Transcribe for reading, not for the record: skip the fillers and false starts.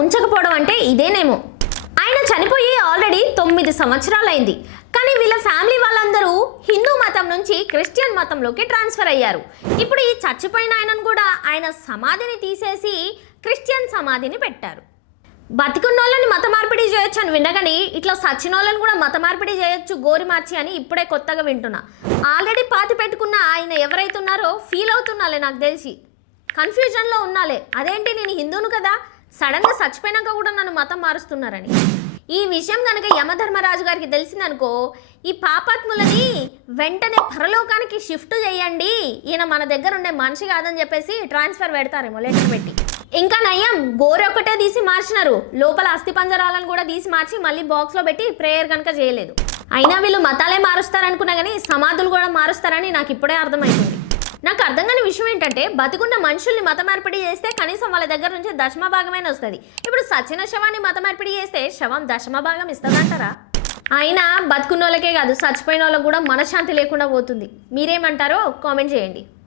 ఉంచకపోవడం అంటే ఇదేనేమో. ఆయన చనిపోయి ఆల్రెడీ 9 సంవత్సరాలైంది. కానీ వీళ్ళ ఫ్యామిలీ వాళ్ళందరూ హిందూ మతం నుంచి క్రిస్టియన్ మతంలోకి ట్రాన్స్ఫర్ అయ్యారు. ఇప్పుడు ఈ చచ్చిపోయిన ఆయనను కూడా ఆయన సమాధిని తీసేసి క్రిస్టియన్ సమాధిని పెట్టారు. బతికున్నోళ్ళని మత మార్పిడి చేయొచ్చు అని వినగాని ఇట్లా సచ్చినోళ్ళని కూడా మత మార్పిడి చేయొచ్చు గోరి మార్చి అని ఇప్పుడే కొత్తగా వింటున్నా. ఆల్రెడీ పాతి పెట్టుకున్న ఆయన ఎవరైతే ఉన్నారో ఫీల్ అవుతున్నాలే, నాకు తెలిసి కన్ఫ్యూజన్లో ఉన్నాలే. అదేంటి నేను హిందూను కదా, సడన్గా చచ్చిపోయినాక కూడా నన్ను మతం మారుస్తున్నారని. ఈ విషయం కనుక యమధర్మరాజు గారికి తెలిసిందనుకో, ఈ పాపాత్ములని వెంటనే పరలోకానికి షిఫ్ట్ చేయండి, ఈయన మన దగ్గర ఉండే మనిషి కాదని చెప్పేసి ట్రాన్స్ఫర్ పెడతారేమో లెటర్ పెట్టి. ఇంకా నయ్యం గోరు ఒకటే తీసి మార్చినారు, లోపల అస్థి పంజరాలను కూడా తీసి మార్చి మళ్ళీ బాక్స్లో పెట్టి ప్రేయర్ కనుక చేయలేదు. అయినా వీళ్ళు మతాలే మారుస్తారనుకున్నా కానీ సమాధులు కూడా మారుస్తారని నాకు ఇప్పుడే అర్థమవుతుంది. నాకు అర్థం కాని విషయం ఏంటంటే, బతికున్న మనుషుల్ని మత మార్పిడి చేస్తే కనీసం వాళ్ళ దగ్గర నుంచి దశమ భాగమైన వస్తుంది. ఇప్పుడు సచిన శవాన్ని మత మార్పిడి చేస్తే శవం దశమ భాగం ఇస్తుందంటారా? అయినా బతుకున్న వాళ్ళకే కాదు, చచ్చిపోయిన వాళ్ళకి కూడా మనశ్శాంతి లేకుండా పోతుంది. మీరేమంటారో కామెంట్ చేయండి.